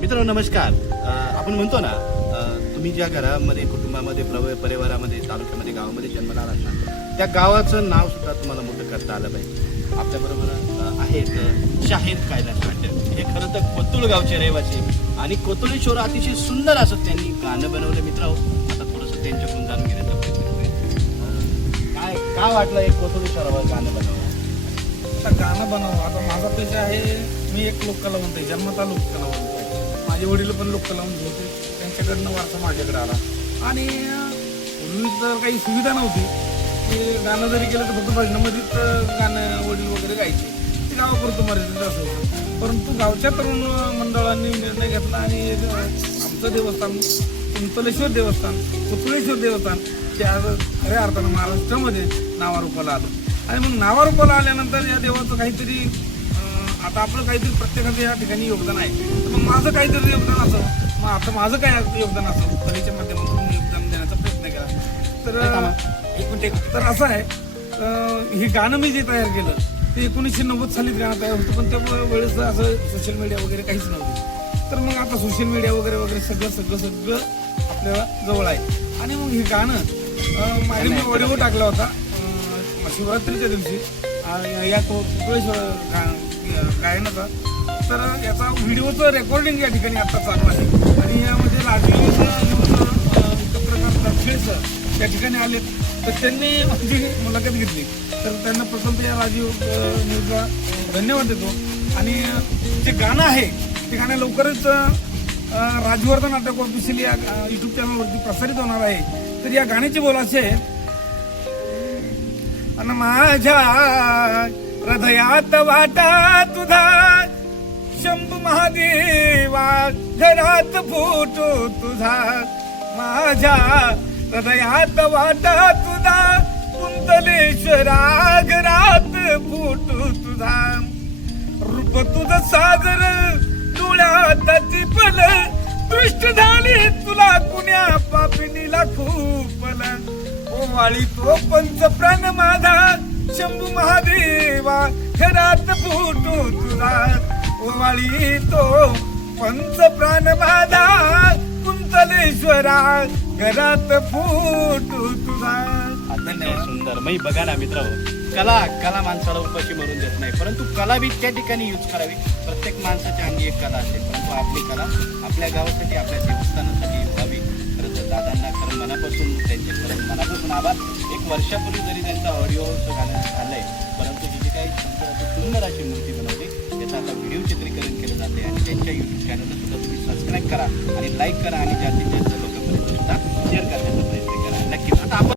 मित्रांनो नमस्कार. आपण म्हणतो ना तुम्ही ज्या घरामध्ये कुटुंबामध्ये प्रव परिवारामध्ये तालुक्यामध्ये गावामध्ये जन्मला आलात त्या गावाचं नाव सुद्धा तुम्हाला मोठं करता आलं पाहिजे. आपल्याबरोबर आहेत शाहीद शाहीर कैलास पाटील. हे खरं तर कोतुळ गावचे रहिवासी आणि कोतुळेश्वर अतिशय सुंदर असं त्यांनी गाणं बनवलं मित्र. हो, आता थोडंसं त्यांच्याकडून जाणून घेण्याचा प्रयत्न काय काय वाटलं एक कोतुळेश्वरावर गाणं बनवलं आता गाणं बनव आता माझा पेशा आहे मी एक लोक लोककलावंत आहे जन्मता लोककलावंत आहे माझे वडील पण लोक लावून होते त्यांच्याकडनं वारसा माझ्याकडे आला. आणि अं, तर काही सुविधा नव्हती. की गाणं जरी केलं तर फक्त भजनामध्येच गाणं वडील वगैरे गायचे. ते गावापुरतं मर्यादित असं होतं. परंतु गावच्या तरुण मंडळांनी निर्णय घेतला आणि आमचं देवस्थान कुंतलेश्वर देवस्थान पुतळेश्वर देवस्थान ते आज खऱ्या अर्थानं महाराष्ट्रामध्ये नावारूपाला आलं. आणि मग नावारूपाला आल्यानंतर या देवाचं काहीतरी आता आपलं काहीतरी प्रत्येकाचं या ठिकाणी योगदान आहे. तर मग माझं काहीतरी योगदान असं मग आता माझं काय योगदान असं? कलेच्या माध्यमातून मी योगदान देण्याचा प्रयत्न केला. तर एक मिनिट. तर असं आहे हे गाणं मी जे तयार केलं ते एकोणीसशे नव्वद सालीच गाणं तयार होतं पण त्या वेळेस असं सोशल मीडिया वगैरे काहीच नव्हतं. तर मग आता सोशल मीडिया वगैरे वगैरे सगळं सगळं सगळं आपल्याला जवळ आहे. आणि मग हे गाणं अं, मागे मी ऑडिओ टाकला होता शिवरात्रीच्या दिवशी या कोकळेश्वर गा- गायनाचा तर याचा व्हिडिओचं रेकॉर्डिंग या ठिकाणी आता चालू आहे. आणि यामध्ये राजीव सर या ठिकाणी आले तर त्यांनी माझी मुलाखत घेतली. तर त्यांना प्रथम या राजीव न्यूजला धन्यवाद देतो. आणि जे गाणं आहे ते गाणं लवकरच राजवर्धन नाटक ऑफिशियल या युट्यूब चॅनलवरती प्रसारित होणार आहे. तर या गाण्याची बोल असे आहे माझ्या हृदयात वाटा तुझा. शंभू महादेवा घरात फोटो तुझा. माझ्या हृदयात वाटा तुझा. कुंतलेश्वरा घरात फोटो तुझा. रूप तुझ सागर डोळ्यात पल दृष्ट झाली तुला कुण्या पापिनीला खूप ओ वाळी तो पंच प्राण माझा. शंभू महादेवा घरात फुटू तुला. ओवाळी वाळी तो पंच प्राण माझा कुंतलेश्वरा घरात फुटू तुला. अतिशय सुंदर. मी बघा ना मित्र कला कला माणसाला उपाशी मरून देत नाही. परंतु कला बी त्या ठिकाणी यूज करावी. प्रत्येक माणसाच्या अंगी एक कला असते परंतु आपली कला आपल्या गावासाठी आपल्या देवस्थानासाठी व्हावी. खरं तर दादांना खरं मनापासून त्यांचे खरं मनापासून आभार. वर्षापूर्वी जरी त्यांचा ऑडिओ गाणं आलंय परंतु ही जी काही सुंदर अशी मूर्ती बनवली त्याचं आता व्हिडिओ चित्रीकरण केलं जाते आणि त्यांच्या युट्यूब चॅनलला सुद्धा तुम्ही सबस्क्राईब करा आणि लाईक करा आणि जास्तीत जास्त लोकांपर्यंत सुद्धा शेअर करण्याचा प्रयत्न करा. नक्कीच आता आपण